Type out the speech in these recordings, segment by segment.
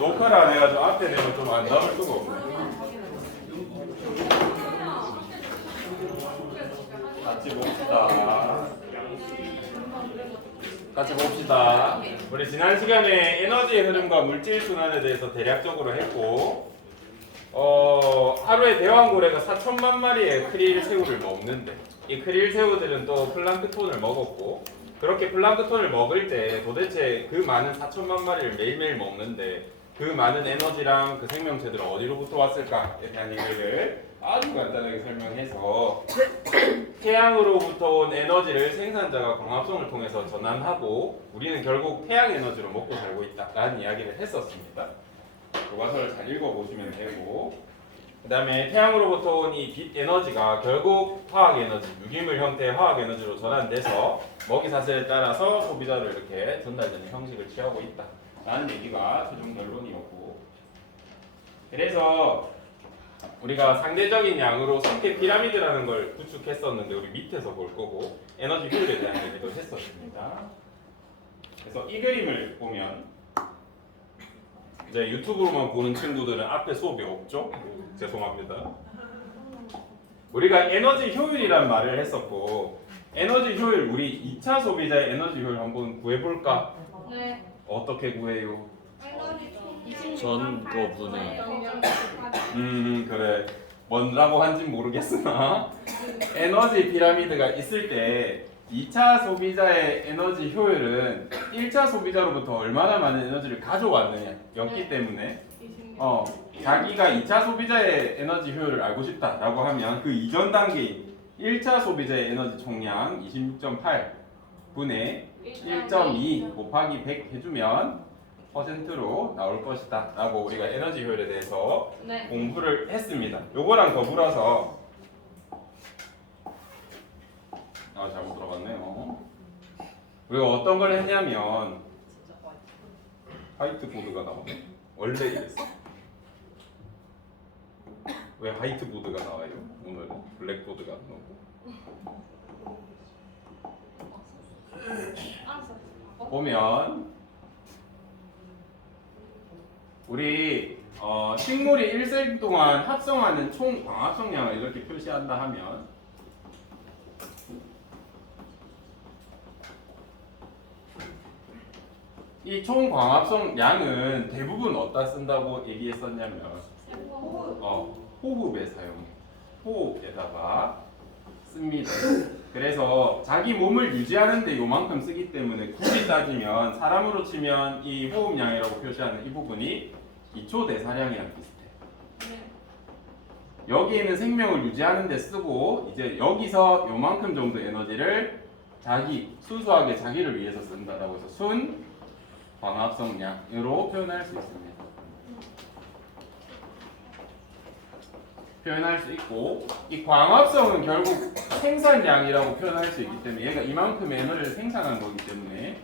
녹화를 안 해가지고 앞에 내면 좀 안 담을 수가 없네. 같이 봅시다. 같이 봅시다. 우리 지난 시간에 에너지의 흐름과 물질 순환에 대해서 대략적으로 했고, 하루에 대왕고래가 4천만 마리의 크릴 새우를 먹는데, 이 크릴 새우들은 또 플랑크톤을 먹었고, 그렇게 플랑크톤을 먹을 때 도대체 그 많은 4천만 마리를 매일매일 먹는데 그 많은 에너지랑 그 생명체들은 어디로부터 왔을까에 대한 얘기를 아주 간단하게 설명해서 태양으로부터 온 에너지를 생산자가 광합성을 통해서 전환하고 우리는 결국 태양 에너지로 먹고 살고 있다라는 이야기를 했었습니다. 교과서를 잘 읽어보시면 되고, 그 다음에 태양으로부터 온 이 빛 에너지가 결국 화학 에너지, 유기물 형태의 화학 에너지로 전환돼서 먹이 사슬에 따라서 소비자로 이렇게 전달되는 형식을 취하고 있다라는 얘기가 최종 결론이었고, 그래서 우리가 상대적인 양으로 성계 피라미드라는 걸 구축했었는데 우리 밑에서 볼 거고, 에너지 효율에 대한 얘기도 했었습니다. 그래서 이 그림을 보면 이제 유튜브로만 보는 친구들은 앞에 수업이 없죠? 죄송합니다. 우리가 에너지 효율이란 말을 했었고, 에너지 효율, 우리 2차 소비자의 에너지 효율 한번 구해볼까? 네. 어떻게 구해요? 전거분해. 그래. 뭐라고 한진 모르겠으나 에너지 피라미드가 있을 때 2차 소비자의 에너지 효율은 1차 소비자로부터 얼마나 많은 에너지를 가져왔느냐였기 때문에 자기가 2차 소비자의 에너지 효율을 알고 싶다라고 하면 그 이전 단계인 1차 소비자의 에너지 총량 26.8 분의 1.2 곱하기 100 해주면 퍼센트로 나올 것이다 라고 우리가 에너지 효율에 대해서 네. 공부를 했습니다. 요거랑 더불어서 잘못 들어갔네요. 우리가 어떤 걸 했냐면 화이트보드가 나오네. 원래 이랬어. 왜 화이트보드가 나와요? 오늘은 블랙보드가 안 나오고. 보면 우리 식물이 1생 동안 합성하는 총 광합성량을 이렇게 표시한다 하면 이 총 광합성 양은 대부분 어디다 쓴다고 얘기했었냐면 호흡에 사용해. 호흡에다가 씁니다. 그래서 자기 몸을 유지하는데 요만큼 쓰기 때문에 굳이 따지면 사람으로 치면 이 호흡량이라고 표시하는 이 부분이 기초 대사량이랑 비슷해. 여기에는 생명을 유지하는 데 쓰고 이제 여기서 요만큼 정도 에너지를 순수하게 자기를 위해서 쓴다라고 해서 순 광합성량으로 표현할 수 있습니다. 표현할 수 있고, 이 광합성은 결국 생산량이라고 표현할 수 있기 때문에 얘가 이만큼 에너지를 생산한 거기 때문에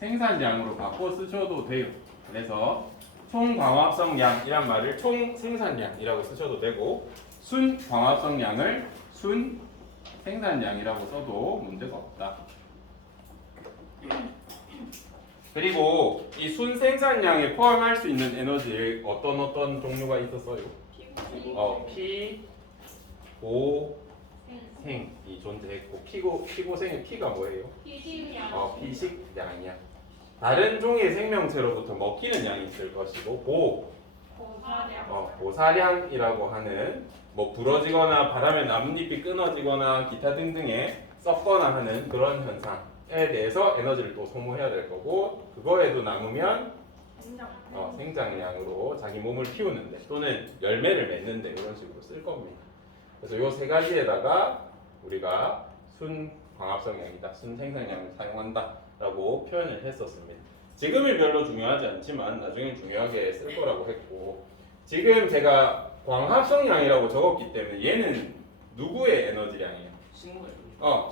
생산량으로 바꿔 쓰셔도 돼요. 그래서 총 광합성량이란 말을 총 생산량이라고 쓰셔도 되고, 순 광합성량을 순 생산량이라고 써도 문제가 없다. 그리고 이 순 생산량에 포함할 수 있는 에너지의 어떤 종류가 있었어요? 피, 고, 생이 존재했고, 피고생의 피가 뭐예요? 피식량이야. 다른 종의 생명체로부터 먹히는 양이 있을 것이고, 고사량이라고 하는 부러지거나 바람에 나뭇잎이 끊어지거나 기타 등등의 썩거나 하는 그런 현상에 대해서 에너지를 또 소모해야 될 거고, 그거에도 남으면 생장량으로 자기 몸을 키우는데 또는 열매를 맺는데 이런 식으로 쓸 겁니다. 그래서 이 세 가지에다가 우리가 순 광합성량이다, 순 생산량을 사용한다라고 표현을 했었습니다. 지금은 별로 중요하지 않지만 나중에 중요하게 쓸 거라고 했고, 지금 제가 광합성량이라고 적었기 때문에 얘는 누구의 에너지량이에요?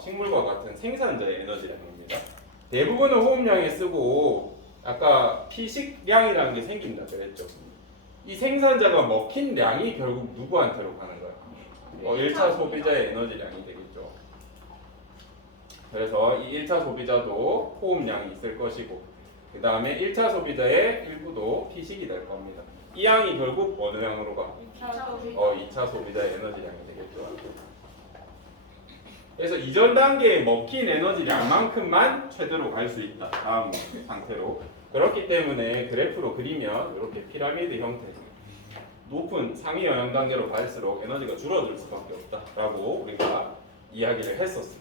식물과 같은 생산자의 에너지량입니다. 대부분은 호흡량에 쓰고 아까 피식량이라는 게 생긴다 그랬죠. 이 생산자가 먹힌 양이 결국 누구한테로 가는 거야? 1차 소비자의 에너지량이 되겠죠. 그래서 이 1차 소비자도 호흡량이 있을 것이고, 그 다음에 1차 소비자의 일부도 피식이 될 겁니다. 이 양이 결국 어느 양으로 가? 2차 소비자의 에너지량이 되겠죠. 그래서 이전 단계에 먹힌 에너지량만큼만 최대로 갈 수 있다. 다음 상태로. 그렇기 때문에 그래프로 그리면 이렇게 피라미드 형태. 높은 상위 영향 단계로 갈수록 에너지가 줄어들 수밖에 없다라고 우리가 이야기를 했었습니다.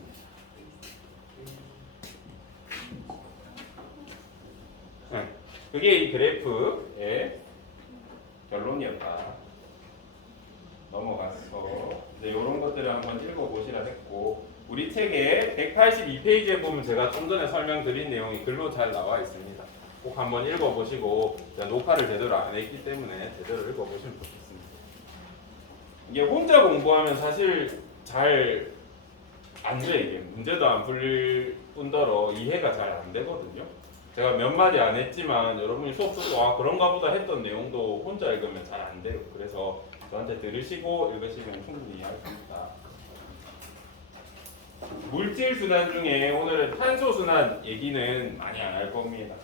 그게 이 그래프의 결론이었다. 넘어가서 이제 이런 것들을 한번 읽어보시라 했고, 우리 책에 182페이지에 보면 제가 좀 전에 설명드린 내용이 글로 잘 나와 있습니다. 꼭 한번 읽어보시고, 제가 녹화를 제대로 안 했기 때문에 제대로 읽어보시면 좋겠습니다. 이게 혼자 공부하면 사실 잘 안 돼. 이게 문제도 안 풀릴 뿐더러 이해가 잘 안 되거든요. 제가 몇 마디 안 했지만 여러분이 수업 듣고 아 그런가 보다 했던 내용도 혼자 읽으면 잘 안 돼요. 그래서 저한테 들으시고 읽으시면 충분히 이해할 수 있다. 물질 순환 중에 오늘은 탄소 순환 얘기는 많이 안 할 겁니다.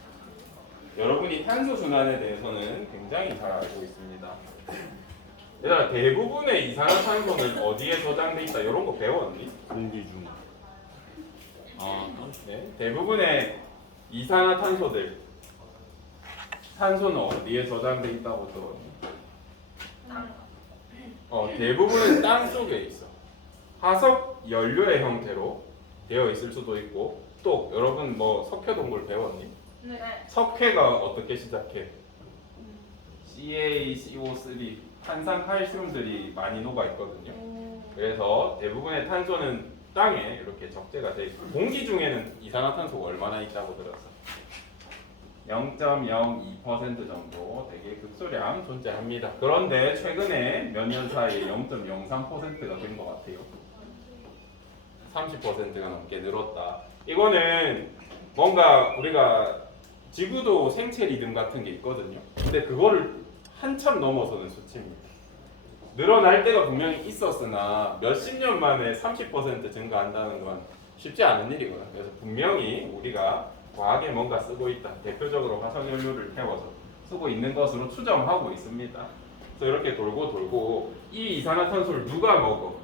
여러분이 탄소 순환에 대해서는 굉장히 잘 알고 있습니다. 얘들아, 대부분의 이산화탄소는 어디에 저장돼 있다 이런 거 배웠니? 공기 중. 네. 대부분의 이산화탄소들 탄소는 어디에 저장돼 있다고 들었니? 대부분은 땅 속에 있어. 화석 연료의 형태로 되어 있을 수도 있고, 또 여러분 뭐 석회동굴 배웠니? 네. 석회가 어떻게 시작해? CaCO3 탄산칼슘들이 많이 녹아 있거든요. 그래서 대부분의 탄소는 땅에 이렇게 적재가 돼 있고, 공기 중에는 이산화탄소가 얼마나 있다고 들었어? 0.02% 정도 되게 극소량 존재합니다. 그런데 최근에 몇 년 사이에 0.03%가 된 것 같아요. 30%가 넘게 늘었다. 이거는 뭔가 우리가 지구도 생체 리듬 같은 게 있거든요. 근데 그거를 한참 넘어서는 수치입니다. 늘어날 때가 분명히 있었으나 몇십 년 만에 30% 증가한다는 건 쉽지 않은 일이거든요. 그래서 분명히 우리가 과하게 뭔가 쓰고 있다. 대표적으로 화석연료를 태워서 쓰고 있는 것으로 추정하고 있습니다. 그래서 이렇게 돌고 이 이산화탄소를 누가 먹어?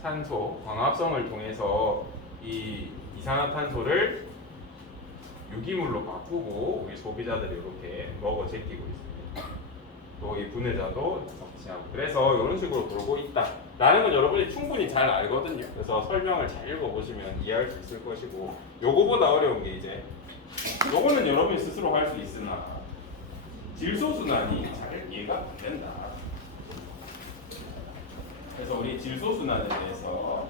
산소, 광합성을 통해서 이 이산화탄소를 유기물로 바꾸고 우리 소비자들이 이렇게 먹어 제끼고 있습니다. 또 이 분해자도 섭취하고, 그래서 이런 식으로 돌고 있다라는 건 여러분이 충분히 잘 알거든요. 그래서 설명을 잘 읽어보시면 이해할 수 있을 것이고, 요거보다 어려운 게 이제 요거는 여러분이 스스로 할 수 있으나 질소순환이 잘 이해가 안 된다. 그래서 우리 질소순환에 대해서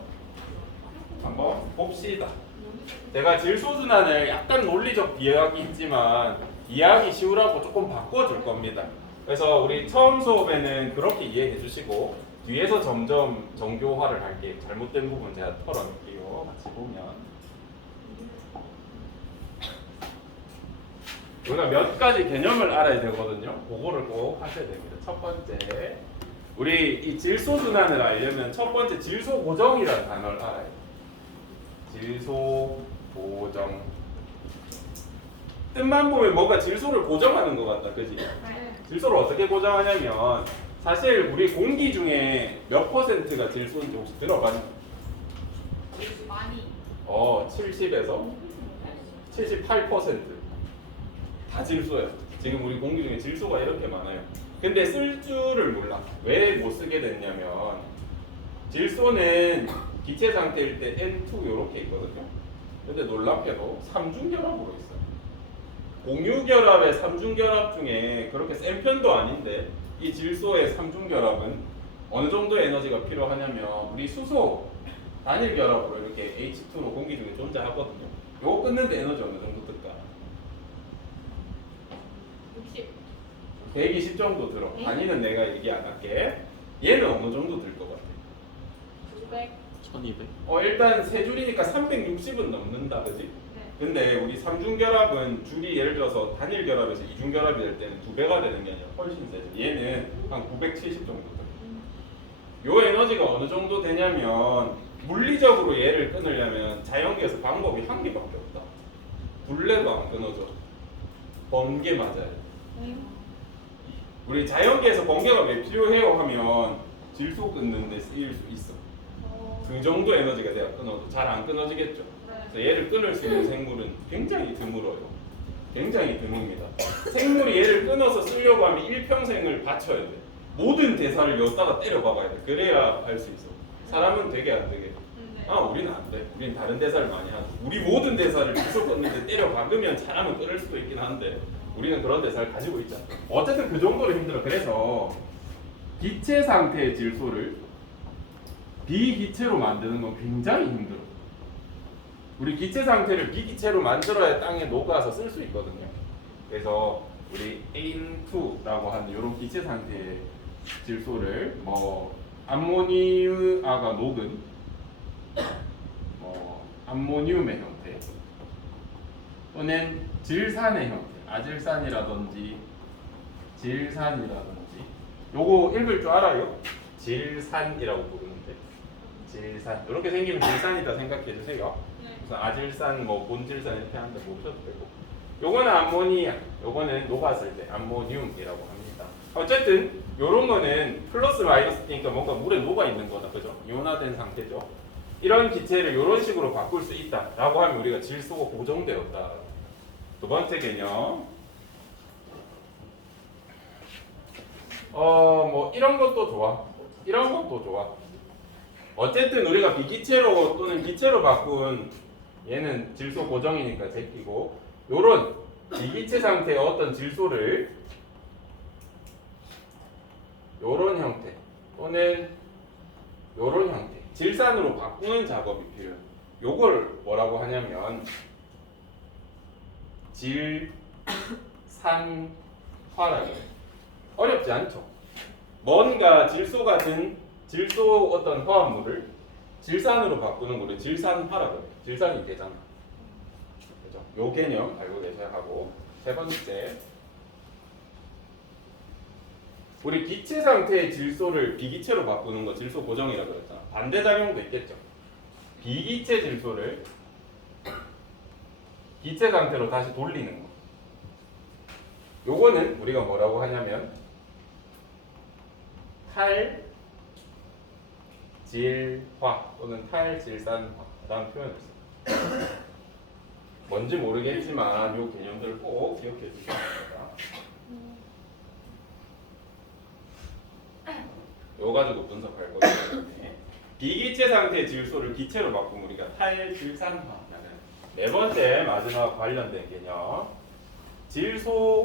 한번 봅시다. 제가 질소순환을 약간 논리적 비약이 있지만 이해하기 쉬우라고 조금 바꿔줄 겁니다. 그래서 우리 처음 수업에는 그렇게 이해해 주시고 뒤에서 점점 정교화를 할게요. 잘못된 부분 제가 털어낼게요. 같이 보면 우리가 몇 가지 개념을 알아야 되거든요. 그거를 꼭 하셔야 됩니다. 첫 번째, 우리 이 질소순환을 알려면 첫 번째 질소 고정이라는 단어를 알아야 돼요. 질소 고정. 뜻만 보면 뭔가 질소를 고정하는 것 같다, 그지? 질소를 어떻게 고정하냐면 사실 우리 공기 중에 몇 퍼센트가 질소인지 혹시 들어봤니? 많이. 70에서 78% 다 질소야. 지금 우리 공기 중에 질소가 이렇게 많아요. 근데 쓸 줄을 몰라. 왜 못 쓰게 됐냐면 질소는 기체 상태일 때 N2 이렇게 있거든요. 근데 놀랍게도 삼중결합으로 있어요. 공유결합의 삼중결합 중에 그렇게 센 편도 아닌데 이 질소의 삼중결합은 어느 정도의 에너지가 필요하냐면 우리 수소 단일결합으로 이렇게 H2로 공기 중에 존재하거든요. 요거 끊는데 에너지 어느 정도 들까? 60. 120 정도 들어. 단위는 내가 얘기 안 할게. 얘는 어느 정도 들 것 같아? 900. 1200. 일단 세 줄이니까 360은 넘는다, 그지? 네. 근데 우리 삼중결합은 줄이 예를 들어서 단일결합에서 이중결합이 될 때는 2배가 되는 게 아니라 훨씬 세죠. 얘는 한 970 정도 돼요. 요 에너지가 어느 정도 되냐면 물리적으로 얘를 끊으려면 자연계에서 방법이 한 개밖에 없다. 불래도 안 끊어져. 번개 맞아요. 네. 우리 자연계에서 번개가 왜 필요해요 하면 질소 끊는데 쓰일 수 있어. 그 정도 에너지가 돼야 끊어도 잘 안 끊어지겠죠. 그래서 얘를 끊을 수 있는 생물은 굉장히 드물어요. 굉장히 드뭅니다. 생물이 얘를 끊어서 쓰려고 하면 일평생을 바쳐야 돼. 모든 대사를 여기다가 때려 박아야 돼. 그래야 할 수 있어. 사람은 되게 안 되게. 아, 우리는 안 돼. 우리는 다른 대사를 많이 하죠. 우리 모든 대사를 계속 끊는데 때려 박으면 잘하면 끊을 수도 있긴 한데 우리는 그런 대사를 가지고 있잖아. 어쨌든 그 정도로 힘들어. 그래서 기체 상태의 질소를 비기체로 만드는 건 굉장히 힘들어. 우리 기체 상태를 비기체로 만들어야 땅에 녹아서 쓸 수 있거든요. 그래서 우리 AN2라고 하는 이런 기체 상태의 질소를 뭐 암모니아가 녹은 암모니움의 형태 또는 질산의 형태, 아질산이라든지 질산이라든지 요거 읽을 줄 알아요? 질산이라고 부르는데 질산 이렇게 생기면 질산이다 생각해 주세요. 무슨 아질산, 뭐 본질산 이렇게 하는데 모르셔도 되고 요거는 암모니아, 요거는 녹았을 때 암모니움이라고 합니다. 어쨌든 요런 거는 플러스 마이너스니까 뭔가 물에 녹아 있는 거다, 그죠? 이온화된 상태죠. 이런 기체를 이런 식으로 바꿀 수 있다라고 하면 우리가 질소가 고정되었다. 두 번째 개념. 뭐 이런 것도 좋아. 이런 것도 좋아. 어쨌든 우리가 비기체로 또는 기체로 바꾼 얘는 질소 고정이니까 제끼고 요런 비기체 상태의 어떤 질소를 요런 형태 또는 요런 형태 질산으로 바꾸는 작업이 필요해요. 요걸 뭐라고 하냐면 질산화라고 해요. 어렵지 않죠? 뭔가 질소 같은 질소 어떤 화합물을 질산으로 바꾸는 거를 질산화라고 해요. 질산이 되잖아. 그죠? 요 개념 알고 계셔야 하고 세 번째 우리 기체 상태의 질소를 비기체로 바꾸는 거 질소 고정이라고 그랬잖아. 반대작용도 있겠죠. 비기체 질소를 기체 상태로 다시 돌리는 거. 요거는 우리가 뭐라고 하냐면 탈질화 또는 탈질산화라는 표현을 써요. 뭔지 모르겠지만 요 개념들을 꼭 기억해 주셔야 합니다. 요 가지고 분석할 거예요. 비기체 상태의 질소를 기체로 바꾸면 우리가 탈질산화라는 네 번째 마지막 관련된 개념 질소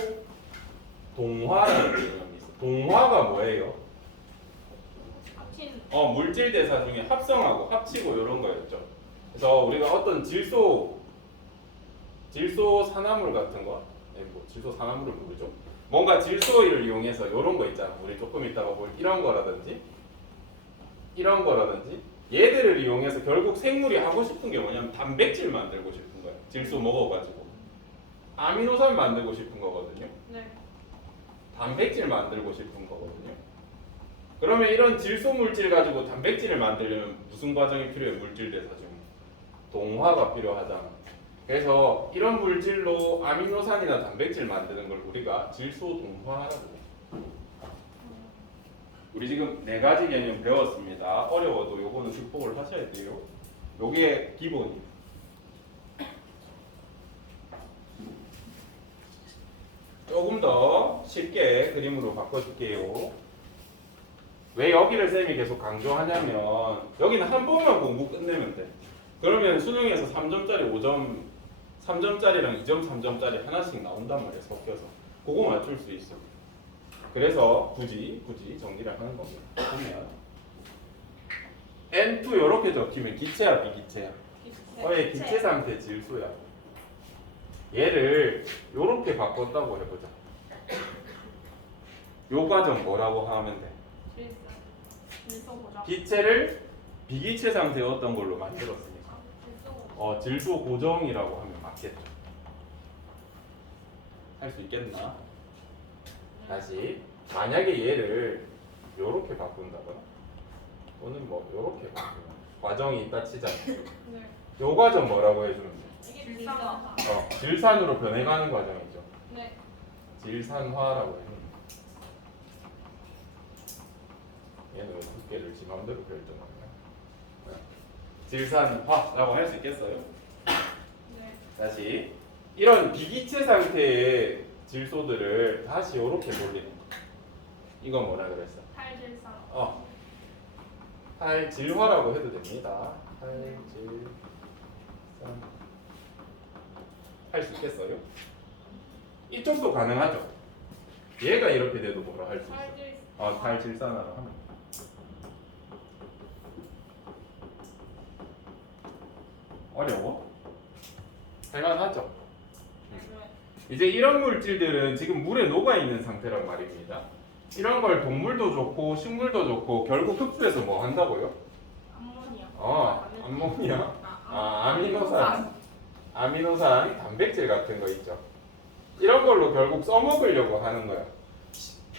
동화라는 개념이 있어요. 동화가 뭐예요? 합친. 물질 대사 중에 합성하고 합치고 이런 거였죠. 그래서 우리가 어떤 질소 산화물 같은 거, 뭐 질소 산화물을 모르죠. 뭔가 질소를 이용해서 이런 거 있잖아. 우리 조금 이따가 볼 이런 거라든지 얘들을 이용해서 결국 생물이 하고 싶은 게 뭐냐면 단백질 만들고 싶은 거예요. 질소 먹어가지고 아미노산 만들고 싶은 거거든요. 네. 단백질 만들고 싶은 거거든요. 그러면 이런 질소 물질 가지고 단백질을 만들려면 무슨 과정이 필요해요? 물질 대사 중 동화가 필요하잖아. 그래서 이런 물질로 아미노산이나 단백질 만드는 걸 우리가 질소 동화라고 해요. 우리 지금 네 가지 개념 배웠습니다. 어려워도 요거는 극복을 하셔야 돼요. 요게 기본이에요. 조금 더 쉽게 그림으로 바꿔줄게요. 왜 여기를 쌤이 계속 강조하냐면 여기는 한 번만 공부 끝내면 돼. 그러면 수능에서 3점짜리 5점 3점짜리랑 2점 3점짜리 하나씩 나온단 말이야. 섞여서 그거 맞출 수 있어. 그래서 굳이 정리를 하는 겁니다. 보면 N2 이렇게 적히면 기체야 비기체야? 예, 기체 상태 질소야. 얘를 이렇게 바꿨다고 해보자. 요 과정 뭐라고 하면 돼? 질소 고정. 기체를 비기체 상태의 어떤 걸로 만들었으니까 질소 고정이라고 하면 맞겠죠. 할 수 있겠나? 다시 만약에 얘를 요렇게 바꾼다거나 또는 뭐 요렇게 바꾸는 과정이 있다 치자. 네. 요 과정 뭐라고 해주면 돼? 질산화. 질산으로 변해가는 과정이죠. 네. 질산화라고 해요. 얘는 왜 두께를 지 맘대로 결정하냐? 질산화라고 할 수 있겠어요? 네. 다시 이런 비기체 상태의 질소들을 다시 이렇게 돌리는 거. 이거 뭐라 그랬어? 탈질산화. 탈질화라고 해도 됩니다. 탈질산 할 수 있겠어요? 이쪽도 가능하죠. 얘가 이렇게 돼도 뭐라 할 수 있어? 탈질산화로 하면. 어려워? 할만하죠? 이제 이런 물질들은 지금 물에 녹아 있는 상태란 말입니다. 이런 걸 동물도 좋고 식물도 좋고 결국 흡수해서 뭐 한다고요? 암모니아. 암모니아. 아미노산, 단백질 같은 거 있죠. 이런 걸로 결국 써먹으려고 하는 거야.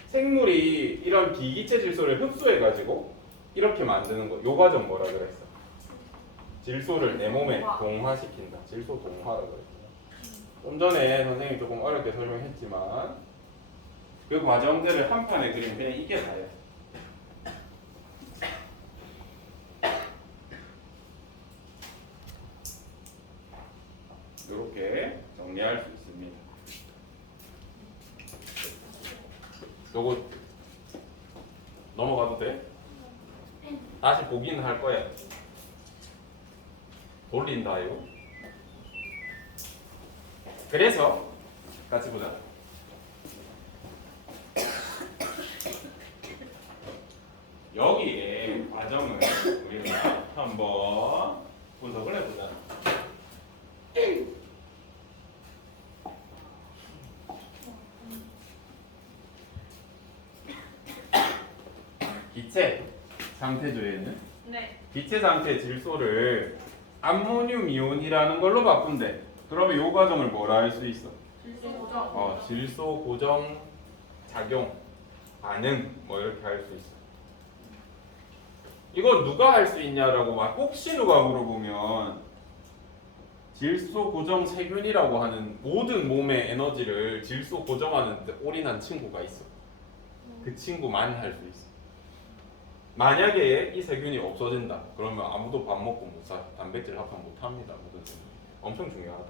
생물이 이런 비기체 질소를 흡수해가지고 이렇게 만드는 거. 요 과정 뭐라 그랬어? 질소를 내 몸에 동화시킨다. 질소 동화라고 그랬죠. 좀 전에 선생님이 조금 어렵게 설명했지만 그 과정들을 한 판에 그리면 그냥 이게 다예요. 이렇게 정리할 수 있습니다. 요거 넘어가도 돼? 다시 보긴 할 거야. 돌린다요. 그래서 같이 보자. 여기에 과정을 우리가 한번 분석을 해보자. 기체 상태조에는 네. 기체 상태 질소를 암모늄 이온이라는 걸로 바꾼대. 그러면 이 과정을 뭐라 할 수 있어? 질소 고정. 질소 고정 작용 반응 뭐 이렇게 할 수 있어. 이거 누가 할 수 있냐라고 막 혹시 누가 물어보면 질소 고정 세균이라고 하는 모든 몸의 에너지를 질소 고정하는 데 올인한 친구가 있어. 그 친구만 할 수 있어. 만약에 이 세균이 없어진다. 그러면 아무도 밥 먹고 못 사. 단백질 합성 못 합니다. 모든 세균. 엄청 중요하다.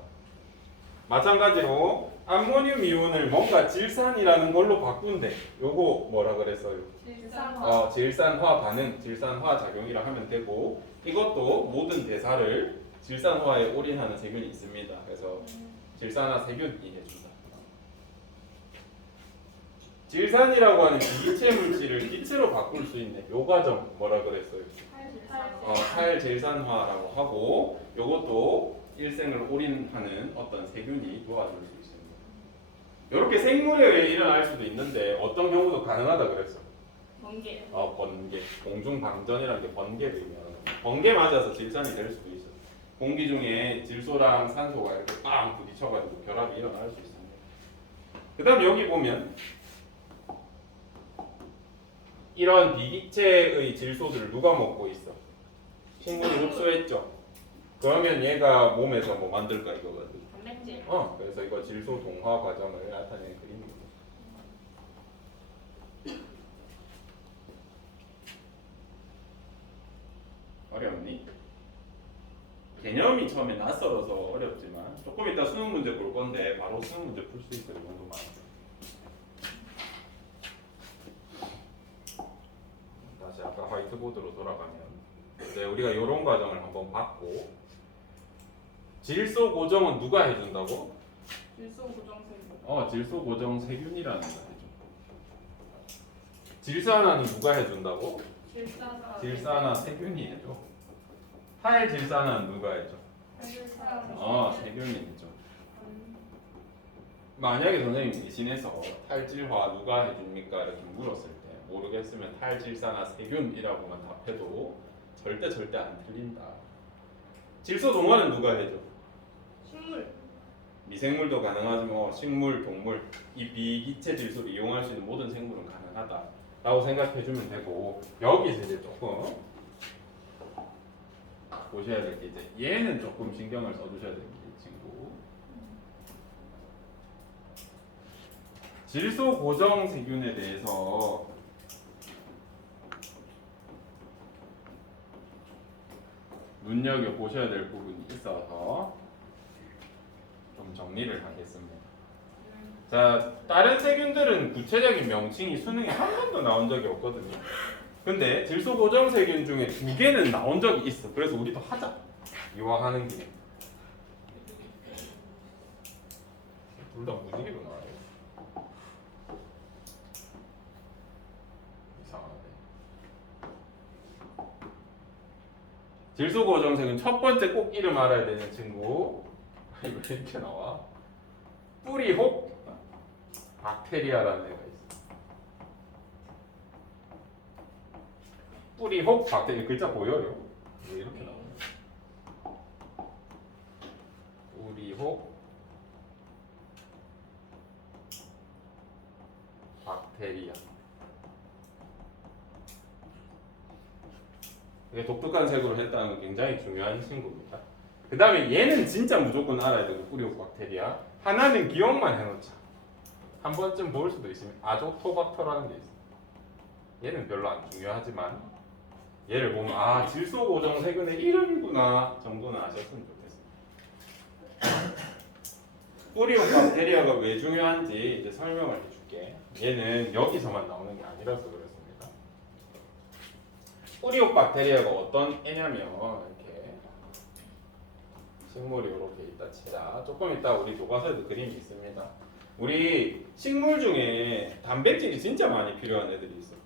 마찬가지로 암모늄 이온을 뭔가 질산이라는 걸로 바꾼대. 요거 뭐라 그랬어요? 질산화. 질산화 반응, 질산화 작용이라 하면 되고 이것도 모든 대사를 질산화에 올인하는 세균이 있습니다. 그래서 질산화 세균이 해준다. 질산이라고 하는 비기체 물질을 기체로 바꿀 수 있는 요 과정 뭐라 그랬어요? 탈질산화라고 하고 요것도 일생을 올인하는 어떤 세균이 도와줄 수 있습니다. 이렇게 생물에 의해 일어날 수도 있는데 어떤 경우도 가능하다 그랬어. 번개. 번개, 공중방전이라는 게 번개를 의미하는 거예요. 번개 맞아서 질산이 될 수도 있어. 공기 중에 질소랑 산소가 이렇게 빵 부딪혀가지고 결합이 일어날 수 있습니다. 그다음 여기 보면 이런 비기체의 질소들을 누가 먹고 있어? 식물이 흡수했죠. 그러면 얘가 몸에서 뭐 만들까 이거거든. 단백질. 그래서 이거 질소 동화 과정을 나타내는 그림입니다. 어렵니? 개념이 처음에 낯설어서 어렵지만 조금 이따 수능 문제 볼 건데 바로 수능 문제 풀 수 있을 정도만. 다시 아까 화이트보드로 돌아가면 이제 우리가 이런 과정을 한번 봤고 질소 고정은 누가 해준다고? 질소 고정 세균. 질소 고정 세균이라는 거 해줘. 질산화는 누가 해준다고? 질산화. 질산화 세균이 해줘. 탈질산화는 누가 해줘? 탈질산화. 세균이 해줘. 만약에 선생님 대신해서 탈질화 누가 해줍니까? 이렇게 물었을 때 모르겠으면 탈질산화 세균이라고만 답해도 절대 안 틀린다. 질소 동화는 누가 해줘? 식물. 미생물도 가능하지만 식물, 동물 이 비기체 질소를 이용할 수 있는 모든 생물은 가능하다라고 생각해주면 되고 여기서 이제 조금 보셔야 될 게 이제 얘는 조금 신경을 써주셔야 됩니다. 이 친구. 친구. 질소 고정 세균에 대해서 눈여겨 보셔야 될 부분이 있어서 좀 정리를 하겠습니다. 자, 다른 세균들은 구체적인 명칭이 수능에 한 번도 나온 적이 없거든요. 근데 질소 고정 세균 중에 2개는 나온 적이 있어. 그래서 우리도 하자. 이왕하는 김에. 둘 다 무지개로 나와요. 이상하네. 질소 고정 세균 첫 번째 꼭 이름 알아야 되는 친구. 이거 이렇게 나와. 뿌리혹 박테리아라는 애가 있어. 뿌리혹 박테리아 글자 보여요? 왜 이렇게 나와요? 뿌리혹 박테리아. 이게 독특한 색으로 했다는 건 굉장히 중요한 친구입니다. 그 다음에 얘는 진짜 무조건 알아야 되고 뿌리혹 박테리아. 하나는 기억만 해놓자. 한 번쯤 볼 수도 있으면 아조토박터라는 게 있어. 얘는 별로 안 중요하지만 얘를 보면 아 질소 고정 세균의 이름이구나 정도는 아셨으면 좋겠습니다. 뿌리혹 박테리아가 왜 중요한지 이제 설명을 해줄게. 얘는 여기서만 나오는 게 아니라서 그렇습니다. 뿌리혹 박테리아가 어떤 애냐면 이렇게 식물이 이렇게 있다 치자. 조금 이따 우리 교과서에도 그림이 있습니다. 우리 식물 중에 단백질이 진짜 많이 필요한 애들이 있어.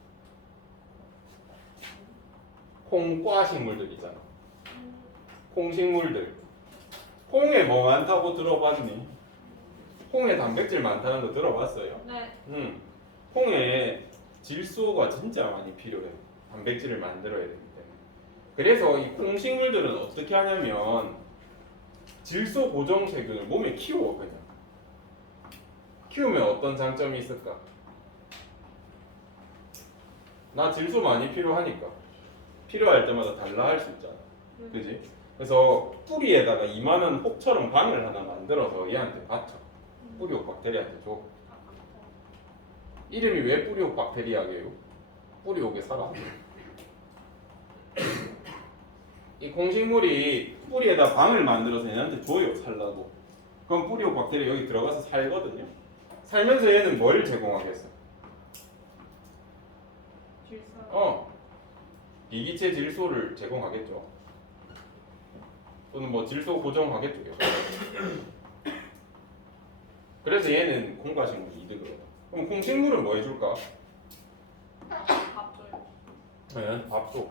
콩과 식물들 있잖아. 콩식물들. 콩에 뭐 많다고 들어봤니? 콩에 단백질 많다는 거 들어봤어요? 네. 콩에 질소가 진짜 많이 필요해. 단백질을 만들어야 되기 때문에. 그래서 이 콩식물들은 어떻게 하냐면 질소 고정 세균을 몸에 키워 그냥. 키우면 어떤 장점이 있을까? 나 질소 많이 필요하니까 필요할 때마다 달라 할 수 있잖아. 그지? 그래서 뿌리에다가 이만한 혹처럼 방을 하나 만들어서 얘한테 받쳐. 뿌리혹 박테리아한테 줘. 이름이 왜 뿌리혹 박테리아게요? 뿌리혹에 살아. 이 공식물이 뿌리에다 방을 만들어서 얘한테 줘요. 살라고. 그럼 뿌리혹 박테리아 여기 들어가서 살거든요. 살면서 얘는 뭘 제공하겠어? 질소. 이기체 질소를 제공하겠죠. 또는 뭐 질소 고정하겠죠. 그래서 얘는 콩과식물이 이득을 얻어. 그럼 콩식물은 뭐 해줄까? 밥 줘요. 네, 밥도.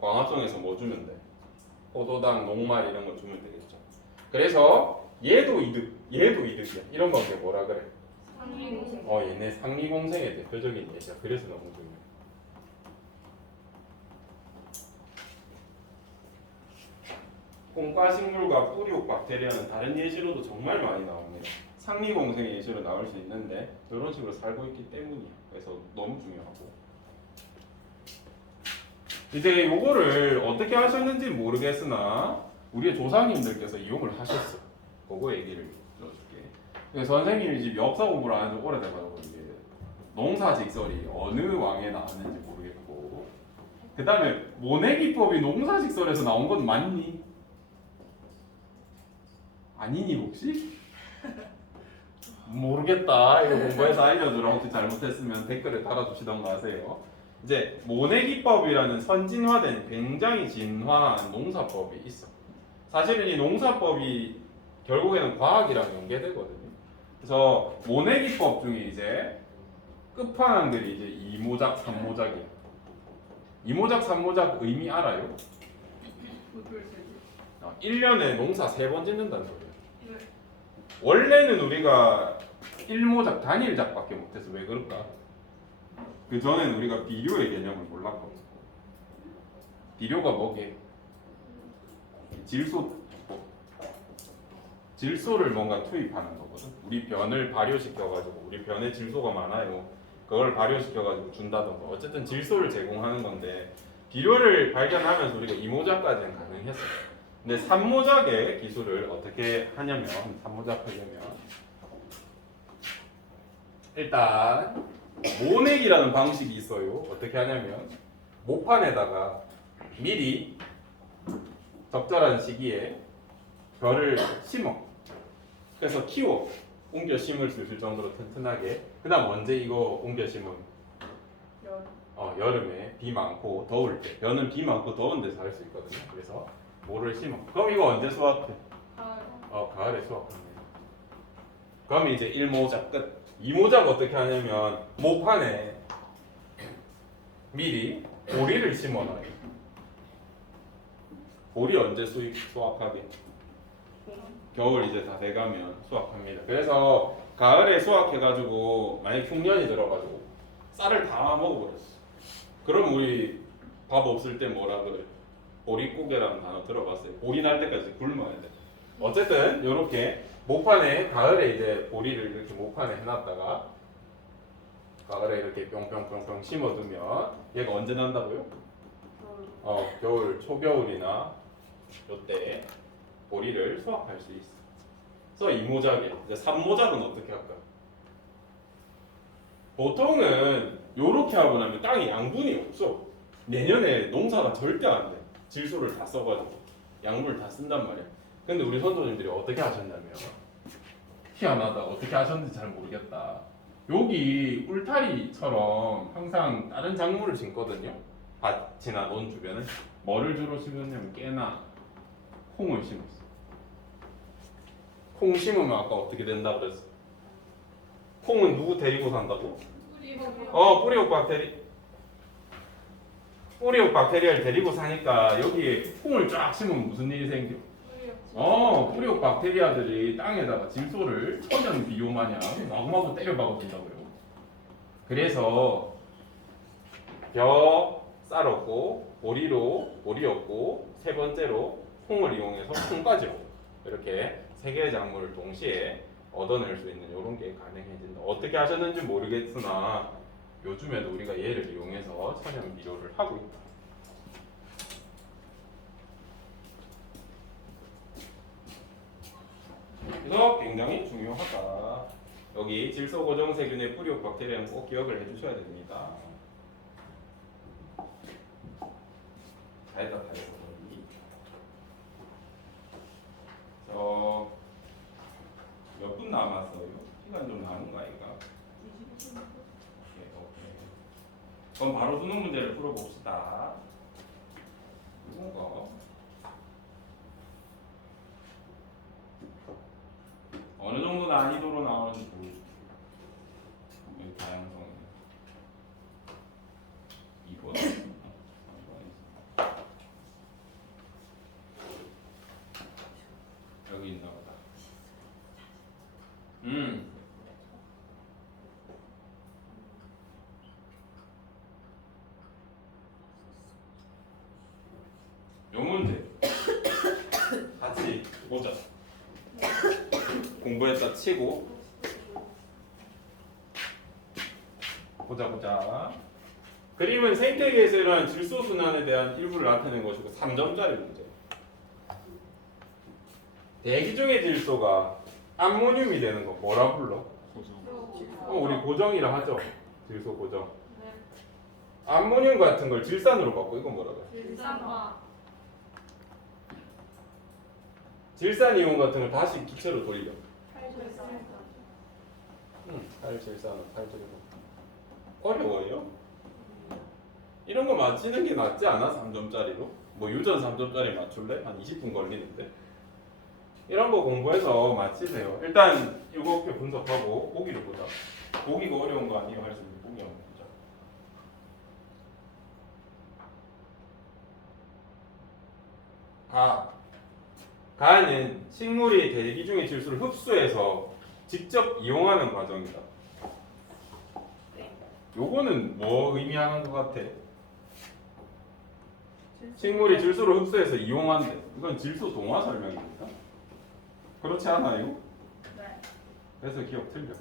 광합성에서 뭐 주면 돼? 포도당, 녹말 이런 거 주면 되겠죠. 그래서 얘도 이득, 얘도 이득이야. 이런 건데 뭐라 그래? 상위공생. 얘네 상리공생의 대표적인 예시야. 그래서 너무 중요해. 콩과식물과 뿌리혹 박테리아는 다른 예시로도 정말 많이 나옵니다. 상리공생의 예시로 나올 수 있는데 이런 식으로 살고 있기 때문이야. 그래서 너무 중요하고. 이제 요거를 어떻게 하셨는지 모르겠으나 우리의 조상님들께서 이용을 하셨어. 그거 얘기를 들어줄게. 선생님이 지금 역사 공부를 안 한 지 오래돼가지고 이게 농사직설이 어느 왕에 나왔는지 모르겠고, 그 다음에 모내기법이 농사직설에서 나온 건 맞니? 아니니 혹시? 모르겠다. 이거 공부해서 알려주라. 혹시 잘못했으면 댓글에 달아주시던가 하세요. 이제 모내기법이라는 선진화된 굉장히 진화한 농사법이 있어. 사실은 이 농사법이 결국에는 과학이랑 연계되거든요. 그래서 모내기법 중에 이제 끝판왕들이 이제 이모작, 삼모작이야. 이모작, 삼모작 의미 알아요? 1년에 농사 3번 짓는다는 소리야. 네. 원래는 우리가 1모작 단일작밖에 못해서 왜 그럴까? 그 전에는 우리가 비료의 개념을 몰랐거든. 비료가 뭐게? 질소를 뭔가 투입하는 거거든. 우리 변을 발효시켜가지고 우리 변에 질소가 많아요. 그걸 발효시켜가지고 준다던가. 어쨌든 질소를 제공하는 건데 비료를 발견하면서 우리가 이모작까지는 가능했어. 근데 산모작의 기술을 어떻게 하냐면 산모작 하려면 일단 모내기라는 방식이 있어요. 어떻게 하냐면 모판에다가 미리 적절한 시기에 별을 심어. 그래서 키워. 옮겨 심을 수 있을 정도로 튼튼하게. 그다음 언제 이거 옮겨 심음? 여름에 비 많고 더울 때. 여는 비 많고 더운 데서 할 수 있거든요. 그래서 뭐를 심어. 그럼 이거 언제 수확해? 가을에 수확합니다. 그럼 이제 1모작 끝. 2모작 어떻게 하냐면 모판에 미리 보리를 심어놔요. 보리 언제 수확하게? 겨울 이제 다 돼가면 수확합니다. 그래서 가을에 수확해가지고 만약 흉년이 들어가지고 쌀을 다 먹어버렸어. 그럼 우리 밥 없을 때 뭐라 그래? 보리고개라는 단어 들어봤어요. 보리 날 때까지 굶어야 돼. 어쨌든 이렇게 모판에 가을에 이제 보리를 이렇게 모판에 해놨다가 가을에 이렇게 뿅뿅뿅뿅 심어두면 얘가 언제 난다고요? 겨울 초겨울이나 요때 보리를 수확할 수 있어. 그래서 2모작에 이제 3모작은 어떻게 할까? 보통은 요렇게 하고 나면 땅에 양분이 없어. 내년에 농사가 절대 안 돼. 질소를 다 써가지고 양분을 다 쓴단 말이야. 근데 우리 선조님들이 어떻게 하셨냐면 희한하다. 어떻게 하셨는지 잘 모르겠다. 여기 울타리처럼 항상 다른 작물을 심거든요. 밭이나 논 주변에 뭐를 주로 심었냐면 깨나 콩을 심었어. 콩 심으면 아까 어떻게 된다 그랬어? 콩은 누구 데리고 산다고? 뿌리옥 박테리. 뿌리옥 박테리아를 데리고 사니까 여기에 콩을 쫙 심으면 무슨 일이 생겨? 뿌리옥 박테리아들이 땅에다가 질소를 천연 비료 마냥 마구마구 때려 박아준다고요. 그래서 벼 쌀었고 보리였고 세 번째로 콩을 이용해서 콩까지로 이렇게 세 개의 작물을 동시에 얻어낼 수 있는 이런 게 가능해진다. 어떻게 하셨는지 모르겠으나 요즘에도 우리가 얘를 이용해서 천연 비료를 하고 있다. 그래서 굉장히 중요하다. 여기 질소 고정 세균의 뿌리옥 박테리아는 꼭 기억을 해주셔야 됩니다. 다 했어. 몇 분 남았어요? 시간 좀 남은 거 아닌가? 오케이. 그럼 바로 수능 문제를 풀어봅시다. 이거 어느 정도 난이도로 나오는지 보여줄게요. 여기 다양성이 2번 여기 있나 보다. 요 문제 같이 보자. 공부했다 치고 보자. 그림은 생태계에서 일어나는 질소 순환에 대한 일부를 나타낸 것이고 3점짜리 문제. 대기 중의 질소가 암모늄이 되는 거 뭐라 불러? 우리 고정이라 하죠. 질소 고정. 암모늄 같은 걸 질산으로 바꿔. 이건 뭐라고 해? 질산 이온 같은 걸 다시 기체로 돌려. 탈질산은 탈질산. 어려워요? 이런 거 맞히는 게 낫지 않아? 3점짜리로? 뭐 유전 3점짜리 맞출래? 한 20분 걸리는데. 이런 거 공부해서 맞히세요. 일단 이거 분석하고 보기를 보자. 보기가 어려운 거 아니에요? 할 수 있는 보기 한번 보자. 가는 식물이 대기 중의 질소를 흡수해서 직접 이용하는 과정이다. 요거는 뭐 의미하는 것 같아? 식물이 질소를 흡수해서 이용한대. 이건 질소 동화 설명입니다. 그렇지 않아요? 네. 그래서 기억 틀려.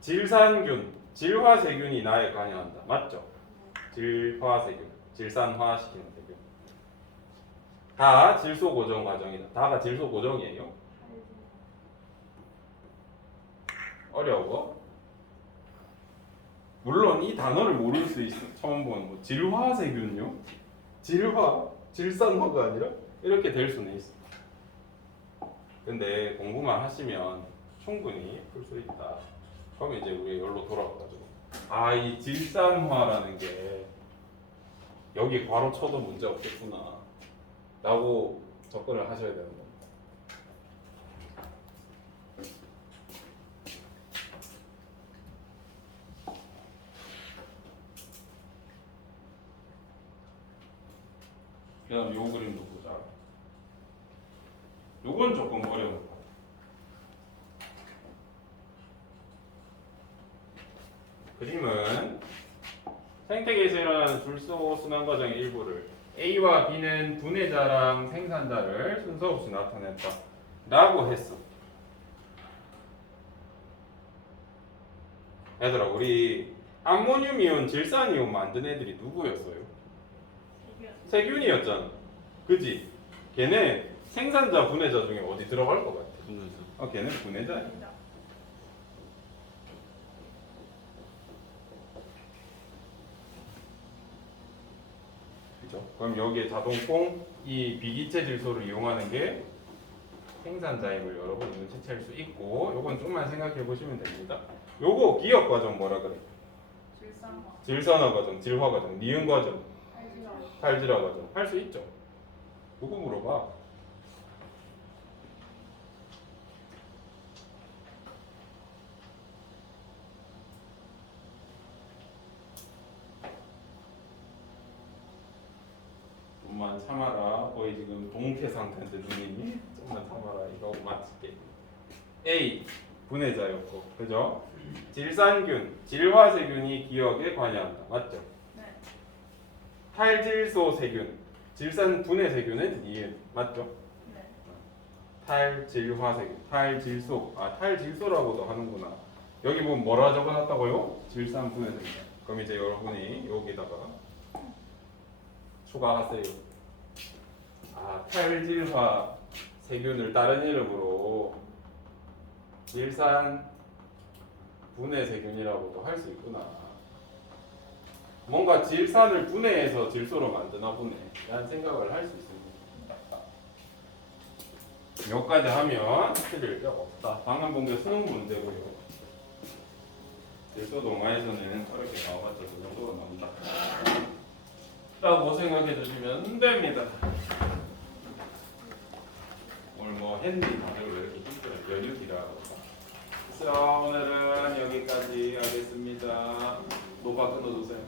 질산균, 질화세균이 나에 관여한다. 맞죠? 질화세균, 질산화시키는 세균. 다 질소 고정 과정이다. 다가 질소 고정이에요. 어려워? 물론 이 단어를 모를 수 있어. 처음 보는 뭐 질화세균요? 질화? 질산화가 아니라 이렇게 될 수는 있어. 근데 공부만 하시면 충분히 풀 수 있다. 그러면 이제 우리 여기로 돌아와가지고 이 질산화라는 게 여기 괄호 쳐도 문제 없겠구나 라고 접근을 하셔야 되는 겁니다. 그 다음 요 그림도 보자. 요건 조금 어려운 거 같아. 그림은 생태계에서 일어나는 불소 순환 과정의 일부를 A와 B는 분해자랑 생산자를 순서 없이 나타냈다 라고 했어. 얘들아, 우리 암모늄이온, 질산이온 만든 애들이 누구였어요? 세균이었잖아. 그지? 걔네 생산자, 분해자 중에 어디 들어갈 것 같아? 걔는 분해자야. 그죠? 그럼 여기에 자동콩 이 비기체 질소를 이용하는 게 생산자임을 여러분 눈치챌 수 있고, 요건 좀만 생각해 보시면 됩니다. 요거 기억 과정 뭐라 그래? 질산화 과정, 질화 과정, 니은 과정, 탈질화 과정 할 수 있죠? 누구 물어봐? 좀만 참아라. 거의 지금 동태 상태인데 눈이. 좀만 참아라. 이거 맞을게. A 분해자였고, 그죠? 질산균, 질화세균이 기억에 관여한다. 맞죠? 네. 탈질소 세균, 질산 분해 세균은 니은. 맞죠? 네. 탈질화세균, 탈질소. 탈질소라고도 하는구나. 여기 보면 뭐라 적어놨다고요? 질산 분해 세균. 그럼 이제 여러분이 여기다가 추가하세요. 탈질화 세균을 다른 이름으로 질산 분해 세균이라고도 할 수 있구나. 뭔가 질산을 분해해서 질소로 만드나 보네 라는 생각을 할 수 있습니다. 여기까지 하면 틀릴 게 없다. 방금 본 게 수능 문제고요. 질소 동화에서는 저렇게 나와봤자 그 정도로 나온다 라고 생각해 주시면 됩니다. 오늘 뭐 했니? 다들 왜 이렇게 힘들어? 연휴기라. 자, 오늘은 여기까지 하겠습니다. 녹화 끊어주세요.